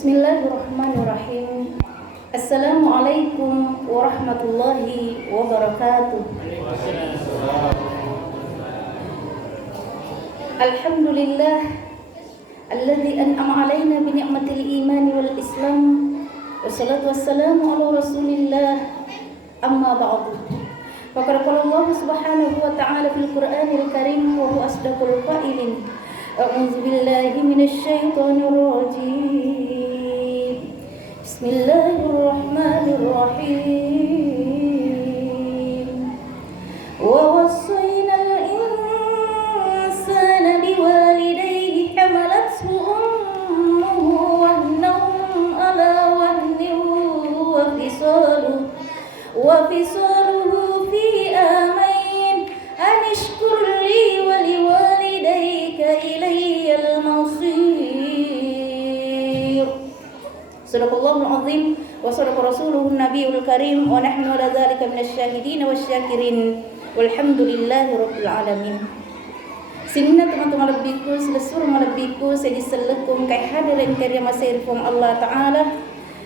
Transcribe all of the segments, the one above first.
Bismillahirrahmanirrahim. Assalamualaikum warahmatullahi wabarakatuh. Alhamdulillah alladzi an'ama 'alaina bi ni'matil iman wal islam. Wassalatu wassalamu ala Rasulillah. Amma ba'du. Faqad qala Allah Subhanahu wa ta'ala fil Qur'anil Karim wa huwa asdaqul qailin. A'udzu billahi minasy syaithanir rajim. Bismillahirrahmanirrahim. Wa wassayna al-insana biwalidayhi hamalathu ummuhu wahnan ala wahnin wa fisaluhu fi amayn an ishkur li wa liwalidayka ilayyal masir. Sadaqallahul azim wa sadaqa rasuluhun nabiyul karim wa nahnu ala dzalika minasy syahidin wasyakirin walhamdulillahi rabbil alamin. Sinna teman-teman lebihku selesur malebihku sejiselekum kai hadirin karya masirkum Allah taala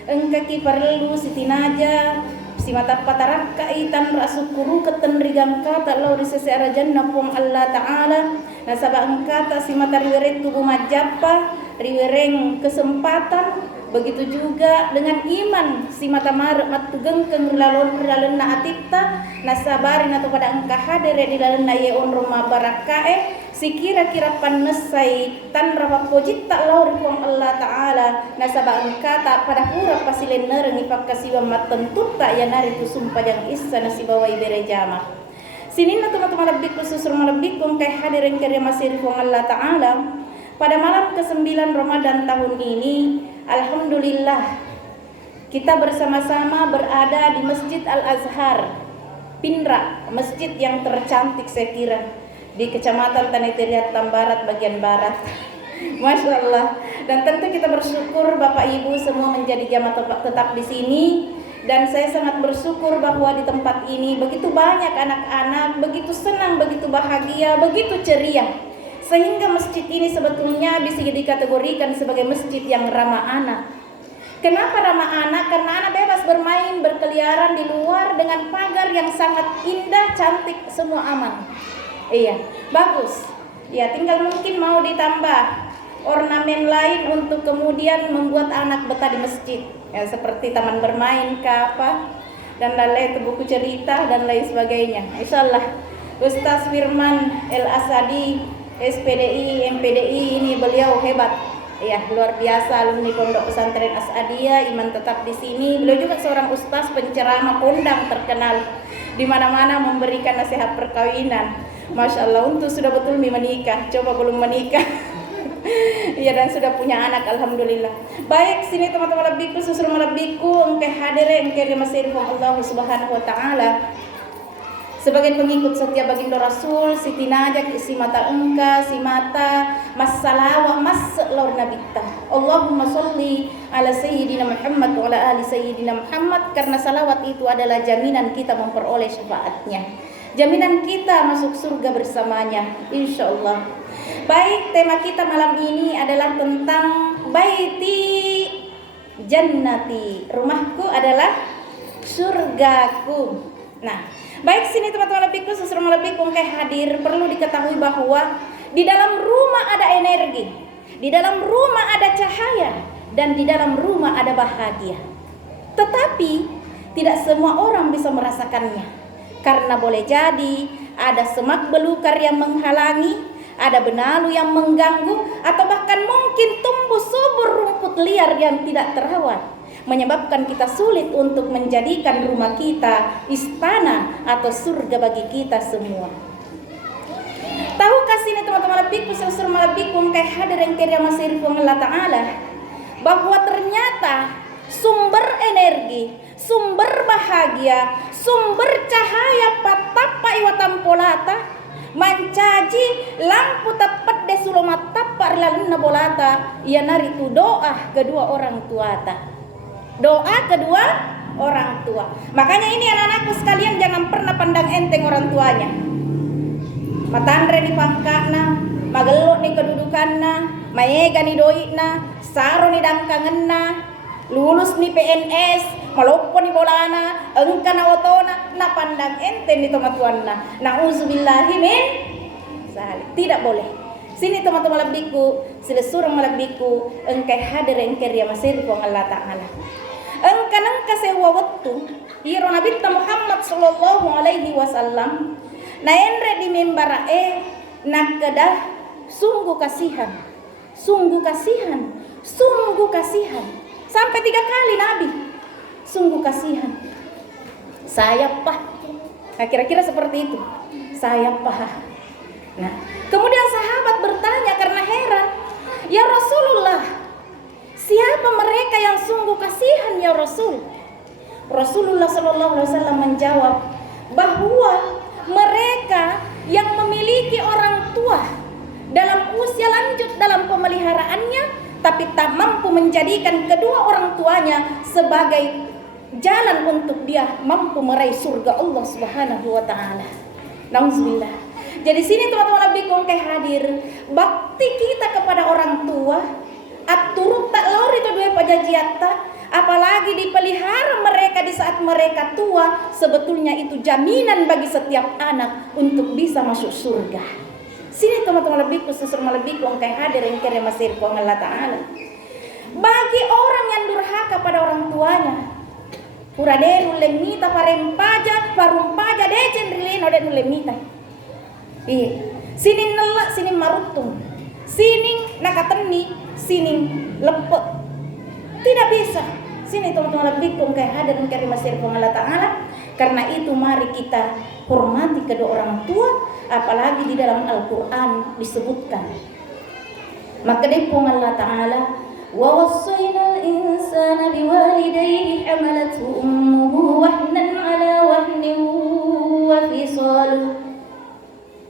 engkaki parlu sitinaja si mata patarak kaitan rasukuru ketenrigang kata lauri seseara jannah pung Allah taala nasaba engkata si mata riweret tubuh majapa riwereng kesempatan. Begitu juga dengan iman si mata marek matu gengkeng lalon lalena atipta nasabarin atau pada engkah hadir di lalena yeon rumah barakae si kira-kira panesai tan rapa pojit tak lauri puang Allah taala nasaba engkata pada pura pasilen nereng ipak kasiwa matentut tak ya nari tu sumpah yang isa nasibawa ibere jama sinin teman-teman lebih khusus rumah lebih kong kai hadirin karya masih puang Allah taala pada malam ke-9 Ramadan tahun ini. Alhamdulillah kita bersama-sama berada di Masjid Al-Azhar Pindra, masjid yang tercantik saya kira di Kecamatan Tanitiriat Tambarat bagian barat. Masya Allah. Dan tentu kita bersyukur Bapak Ibu semua menjadi jamaah tetap di sini. Dan saya sangat bersyukur bahwa di tempat ini begitu banyak anak-anak, begitu senang, begitu bahagia, begitu ceria. Sehingga masjid ini sebetulnya bisa dikategorikan sebagai masjid yang ramah anak. Kenapa ramah anak? Karena anak bebas bermain, berkeliaran di luar dengan pagar yang sangat indah, cantik, semua aman. Iya, bagus. Ya, tinggal mungkin mau ditambah ornamen lain untuk kemudian membuat anak betah di masjid. Ya, seperti taman bermain, apa, dan lain-lain, buku cerita dan lain sebagainya. Insyaallah Ustaz Firman El Asadi SPDI, MPDI ini beliau hebat, ya luar biasa, alumni Pondok Pesantren Asadiyah, iman tetap di sini. Beliau juga seorang ustaz penceramah kondang terkenal, di mana-mana memberikan nasihat perkawinan. Masya Allah, untuk sudah betul menikah, coba belum menikah, ya dan sudah punya anak, alhamdulillah. Baik, sini teman-teman lebihku, susur lebihku, engkau hadir, engkau masih Allah Subhanahu Wa Taala. Sebagai pengikut setia baginda Rasul, Siti Najak, isi mata engka, si mata, mas salawat, mas lor nabita. Allahumma sholli ala Sayyidina Muhammad wa ala ali Sayyidina Muhammad. Karena salawat itu adalah jaminan kita memperoleh syafaatnya. Jaminan kita masuk surga bersamanya, insya Allah. Baik, tema kita malam ini adalah tentang baiti jannati. Rumahku adalah surgaku. Nah, baik, sini teman-teman lebihku, sesuatu lebih kayak hadir, perlu diketahui bahwa di dalam rumah ada energi, di dalam rumah ada cahaya, dan di dalam rumah ada bahagia. Tetapi tidak semua orang bisa merasakannya, karena boleh jadi ada semak belukar yang menghalangi, ada benalu yang mengganggu, atau bahkan mungkin tumbuh subur rumput liar yang tidak terawat, menyebabkan kita sulit untuk menjadikan rumah kita istana atau surga bagi kita semua. Tahukah sini teman-teman lebih khusus malabikum kayak hadir yang kira masih Allah Ta'ala, bahwa ternyata sumber energi, sumber bahagia, sumber cahaya patapa iwatampolata mancaji lampu tepat desulomat tapar laluna bolata ia nari tu doa kedua orang tuata. Doa kedua orang tua. Makanya ini anak-anakku sekalian, jangan pernah pandang enteng orang tuanya. Matandre di pangkakna, magelok ni kedudukanna, maega ni doina, saro ni dangkangenna, lulus ni PNS, maloppo ni bolana, engka na otona, na pandang ente ni tomatuanna. Nauzubillahi min zalik. Tidak boleh. Sini teman-teman lebihku, sila surang malabbiku, engkai hadir engkai ria masir ko Allah Ta'ala. Engka nangka sewa waktu, iro Nabi Muhammad sallallahu alaihi wasallam, na enre di membarae nakadah sungguh kasihan. Sungguh kasihan, sungguh kasihan. Sampai 3 kali Nabi. Sungguh kasihan. Saya pah. Nah, kira-kira seperti itu. Saya pah. Nah, kemudian sahabat bertanya karena heran, "Ya Rasulullah, siapa mereka yang sungguh kasihan ya Rasul?" Rasulullah sallallahu alaihi wasallam menjawab bahwa mereka yang memiliki orang tua dalam usia lanjut dalam pemeliharaannya, tapi tak mampu menjadikan kedua orang tuanya sebagai jalan untuk dia mampu meraih surga Allah Subhanahu wa taala. Nauzubillah. Jadi sini teman-teman lebih kongkai hadir bakti kita kepada orang tua aturut tak lori itu dua pajajiata, apalagi dipelihara mereka di saat mereka tua, sebetulnya itu jaminan bagi setiap anak untuk bisa masuk surga. Sini teman-teman lebih khusus lebih kongkai hadir yang kira masir ko Allah Ta'ala. Bagi orang yang durhaka pada orang tuanya, puraden ulemita parempaja parumpaja decen rileno den ulemita. Iya, sini nelak, sini marutung, sini nakateni, sini lepet. Tidak bisa. Sini teman-teman lebih kongkai hadir yang kira masir ko Allah Ta'ala. Karena itu mari kita hormati kedua orang tua, apalagi di dalam Al-Quran disebutkan. Maka dipung Allah Ta'ala, wa wassayna al-insana biwalidayhi hamalathu ummuhu wahnan ala wahnin wa fisaluhu.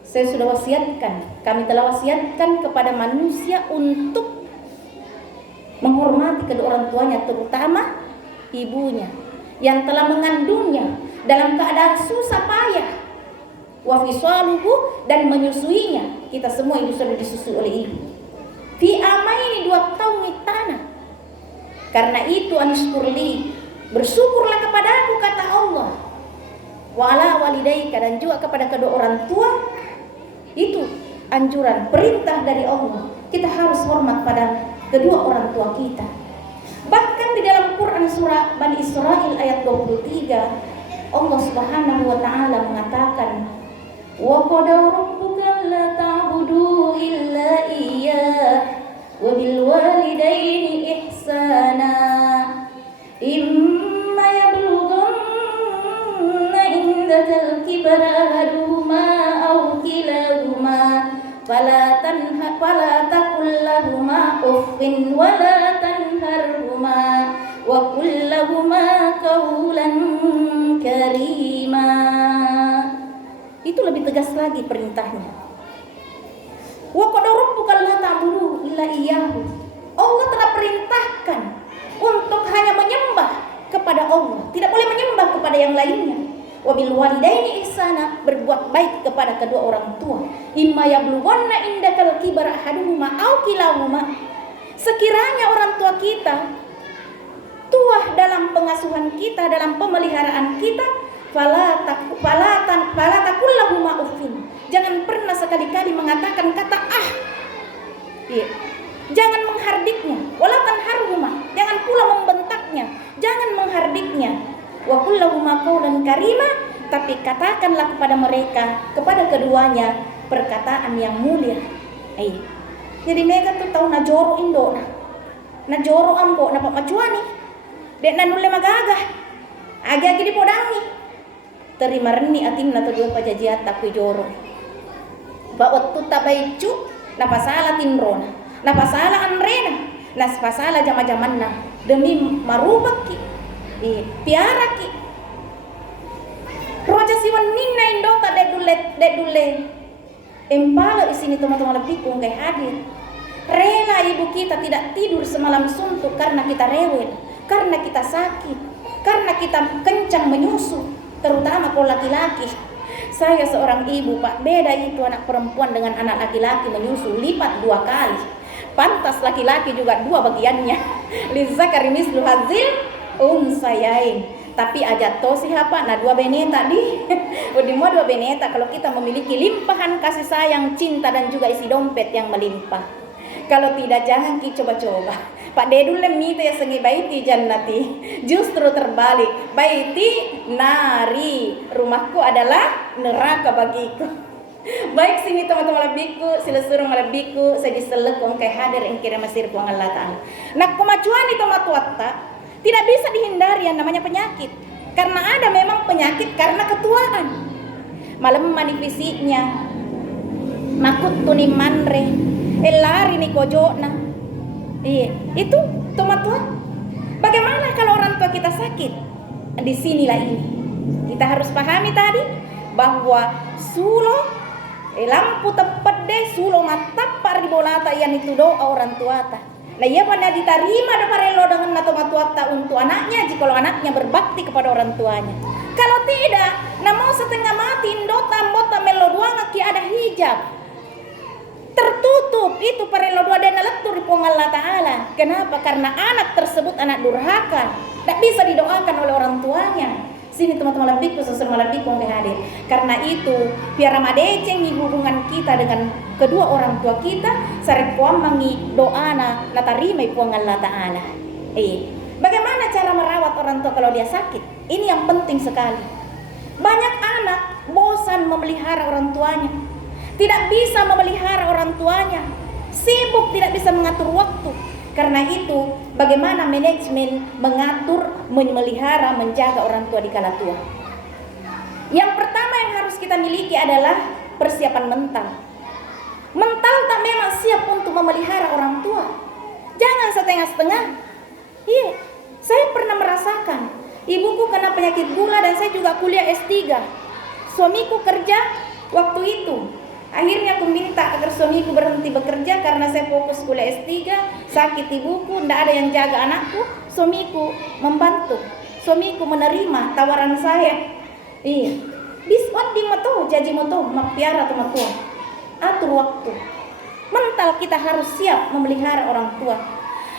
Saya sudah wasiatkan, kami telah wasiatkan kepada manusia untuk menghormati kedua orang tuanya, terutama ibunya yang telah mengandungnya dalam keadaan susah payah, wa fisaluhu, dan menyusuinya. Kita semua ini sudah disusui oleh ibu. Fi amaini 2 tahun tanah. Karena itu ansykurli, bersyukurlah kepadaku kata Allah. Wala walidaika, dan juga kepada kedua orang tua. Itu anjuran, perintah dari Allah. Kita harus hormat pada kedua orang tua kita. Bahkan di dalam Quran surah Bani Israil ayat 23, Allah Subhanahu wa taala mengatakan, "Wa qada rabbuka la ta'budu illa iyyah wa bil walidaini ihsana imma yablughanna indakal kibara ahaduhuma aw kilahuma fala taqul lahumā uffin wa la tanharhumā wa qul lahumā qawlan karīmā." Itu lebih tegas lagi perintahnya. Wa qad rabbuka alla ta'budu illa iyyahu. Allah telah perintahkan untuk hanya menyembah kepada Allah, tidak boleh menyembah kepada yang lainnya. Wa bil walidaini ihsana, berbuat baik kepada kedua orang tua. Imma yablughanna indakal kibara ahaduhuma aw kilahuma. Sekiranya orang tua kita tua dalam pengasuhan kita, dalam pemeliharaan kita, fala takul lahuma uffin. Jangan pernah sekali-kali mengatakan kata ah. Iya. Jangan menghardiknya. Wala tanharhuma. Jangan pula membentaknya. Jangan menghardiknya. Wa qul lahumā qawlan karīmā, tapi katakanlah kepada mereka, kepada keduanya, perkataan yang mulia. Jadi mereka tuh tahu najoro indo najoro ambo na pamacuani dek nanulle magagah agi-agi di podangi terima reni atin na tujuh pajajiat tapi joro bawat tuta baicu na pasala tinrona na pasala anrena na pasala jama-jamanna demi marubaki piaraki roja siwan ninna indota dek dule empala isini teman-teman lebih kung kayak hadir. Rela ibu kita tidak tidur semalam suntuk karena kita rewel, karena kita sakit, karena kita kencang menyusu, terutama kalau laki-laki. Saya seorang ibu, Pak, beda itu anak perempuan dengan anak laki-laki menyusu lipat 2 kali. Pantas laki-laki juga dua bagiannya. Lizzakari mislu hadzil unsayain. Tapi aja toh siapa? Nah, dua beneta di mau dua beneta kalau kita memiliki limpahan kasih sayang, cinta dan juga isi dompet yang melimpah. Kalau tidak jangan coba-coba. Pak Dedul lemita ya sengi baiti jannati. Justru terbalik. Baiti nari, rumahku adalah neraka bagiku. Baik sini teman-teman lebiku, sila suruh lebiku, saya diselek kong kay hadir yang kira masir kong Allah Ta'ala. Nah, kemajuan itu matuatta tidak bisa dihindari yang namanya penyakit. Karena ada memang penyakit karena ketuaan. Malam manifisinya makut tuni manre, elari ni kojona. Iya, itu tomatua. Bagaimana kalau orang tua kita sakit? Di sinilah ini. Kita harus pahami tadi bahwa sulo lampu tepat deh sulo matapar di bolata yang itu doa orang tua ta. Nah ia pada diterima ada parelo dengan mata untuk anaknya jika anaknya berbakti kepada orang tuanya. Kalau tidak, namun setengah mati indota mota melodua ngaki ada hijab tertutup itu parelo dua dan letur di Allah Ta'ala. Kenapa? Karena anak tersebut anak durhaka, tidak bisa didoakan oleh orang tuanya. Sini teman-teman lebih khusus lebih hadir. Karena itu biar madeceng hubungan kita dengan kedua orang tua kita sarek mangi doana natarima puang Allah Ta'ala. Bagaimana cara merawat orang tua kalau dia sakit? Ini yang penting sekali. Banyak anak bosan memelihara orang tuanya, tidak bisa memelihara orang tuanya, sibuk tidak bisa mengatur waktu. Karena itu, bagaimana manajemen mengatur, memelihara, menjaga orang tua di kala tua? Yang pertama yang harus kita miliki adalah persiapan mental. Mental tak memang siap untuk memelihara orang tua. Jangan setengah-setengah. Iya, saya pernah merasakan. Ibuku kena penyakit gula dan saya juga kuliah S3. Suamiku kerja waktu itu. Akhirnya aku minta agar suamiku berhenti bekerja karena saya fokus kuliah S3, sakit ibuku, tidak ada yang jaga anakku. Suamiku membantu, suamiku menerima tawaran saya. Iya, biswat di moto, jaji moto, mapiara atau matua. Atur waktu. Mental kita harus siap memelihara orang tua.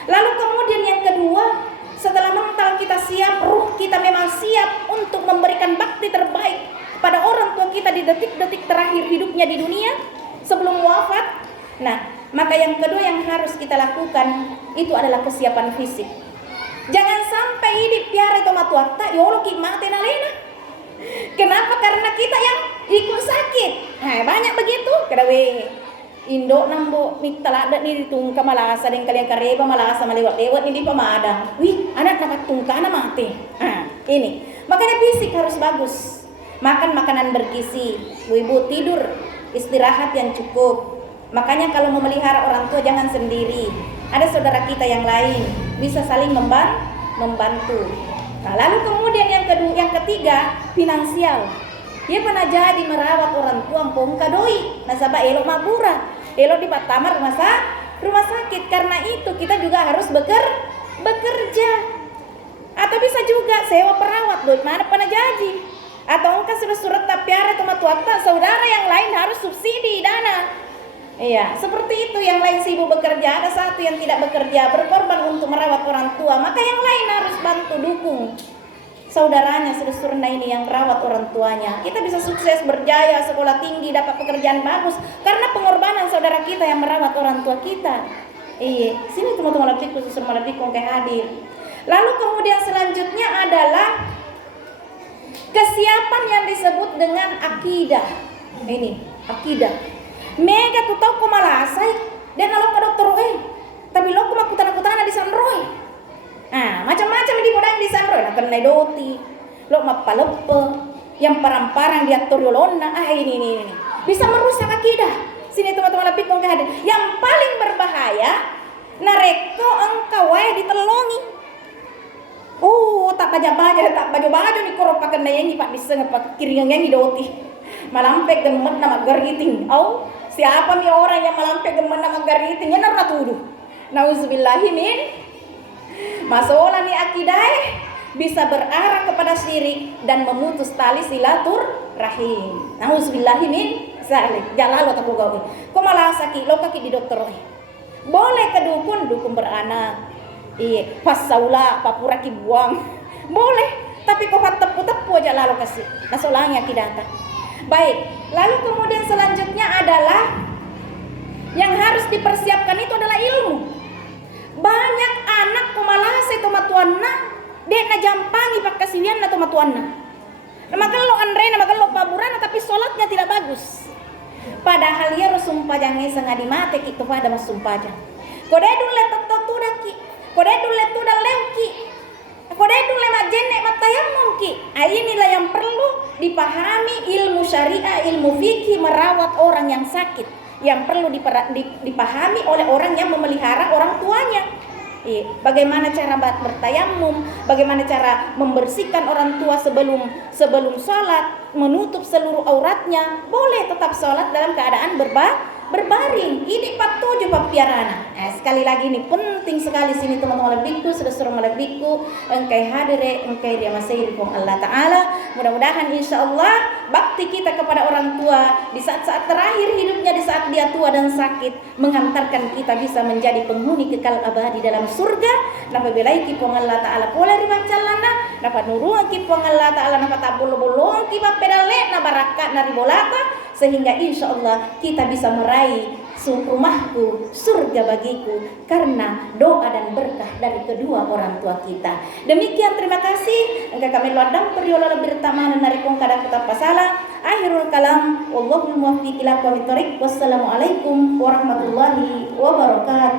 Lalu kemudian yang kedua, setelah mental kita siap, ruh kita memang siap untuk memberikan bakti terbaik pada orang tua kita di detik-detik terakhir hidupnya di dunia sebelum wafat. Nah, maka yang kedua yang harus kita lakukan itu adalah kesiapan fisik. Jangan sampai hidup piara itu matuatta yolo ki mate nalena. Kenapa? Karena kita yang ikut sakit. Nah, banyak begitu. Kadawe Indo nambo mitala ada ni ditungka malasa dan kalian kareba malasa malewat-lewat ni di pemadang. Wih, anak nakatungka anak mati. Nah, ini. Makanya fisik harus bagus. Makan makanan bergizi, ibu tidur, istirahat yang cukup. Makanya kalau memelihara orang tua jangan sendiri. Ada saudara kita yang lain, bisa saling membantu. Nah, lalu kemudian yang ketiga, finansial. Dia pernah jadi merawat orang tua pongka doi, nasabah elok mabura, elok di patamar rumah sakit. Karena itu kita juga harus bekerja. Atau bisa juga sewa perawat, doi mana pernah jadi. Atau engkau surat tapiara atau matuata saudara yang lain harus subsidi dana. Iya, seperti itu. Yang lain sibuk bekerja, ada satu yang tidak bekerja, berkorban untuk merawat orang tua, maka yang lain harus bantu dukung saudaranya selusurna ini yang merawat orang tuanya. Kita bisa sukses, berjaya, sekolah tinggi, dapat pekerjaan bagus karena pengorbanan saudara kita yang merawat orang tua kita. Iya, sini teman-teman lebih khusus lebih kayak hadir. Lalu kemudian selanjutnya adalah kesiapan yang disebut dengan akidah. Ini akidah. Mega tu tau ko malasay dan kalau ke dokter tapi lo ko makutan-kutan di sanroy. Ah, macam-macam di bodang di sanroy. Nak kena doti. Lo mapalepe yang parang-parang diatur yolona. Ini. Bisa merusak akidah. Sini teman-teman lebih kong hadir. Yang paling berbahaya nareko engkau ditelongi. Oh, tak baju ni korok pakai nayangi pak disengap pak kiringan yang hidoti. Malampek gemet nama gariting. Oh, siapa mi orang yang malampek gemet nama gariting? Ya narna tuduh. Nauzubillahi min. Masalah ni akidah bisa berarah kepada syirik dan memutus tali silaturahim. Nauzubillahi min zalik. Jalalo tak gawe. Ko malah sakit lo kaki di dokter. Boleh ke dukun, dukun beranak. Iya, pas saula papura ki buang. Boleh, tapi kok tepu-tepu aja lalu kasih. Nasolangnya ki data. Baik, lalu kemudian selanjutnya adalah yang harus dipersiapkan itu adalah ilmu. Banyak anak kumalase to matuanna, dek na jampangi pakasiwian na to matuanna. Maka lo andre na maka lo paburana tapi sholatnya tidak bagus. Padahal ya sumpah jangan sengaja mate kita pada mas sumpah aja. Kode dule toto daki, kode dule tuda leuki, kode dule majene matayamum ki. Inilah yang perlu dipahami ilmu syariah, ilmu fikih merawat orang yang sakit, yang perlu dipahami oleh orang yang memelihara orang tuanya. Bagaimana cara bertayamum, bagaimana cara membersihkan orang tua sebelum sholat, menutup seluruh auratnya, boleh tetap sholat dalam keadaan berbaring. Ini 47 papiarana. Sekali lagi ini penting sekali sini teman-teman lebihku, saudara lebihku, engkai hadire, engkai dia masih dikong Allah Ta'ala. Mudah-mudahan insya Allah bakti kita kepada orang tua di saat-saat terakhir hidupnya, di saat dia tua dan sakit, mengantarkan kita bisa menjadi penghuni kekal abadi dalam surga. Napa belai kipong Allah Ta'ala pola ribacalana, napa nuruan kipong Allah Ta'ala, napa tabulu-bulung kipa pedale na barakat na ribolata, sehingga insya Allah kita bisa meraih rumahku, surga bagiku, karena doa dan berkah dari kedua orang tua kita. Demikian, terima kasih. Engkau kami ladang periola lebih retaman dari kongkada kita pasala. Akhirul kalam, wallahul muwaffiq ila aqwamit thoriq. Wassalamualaikum warahmatullahi wabarakatuh.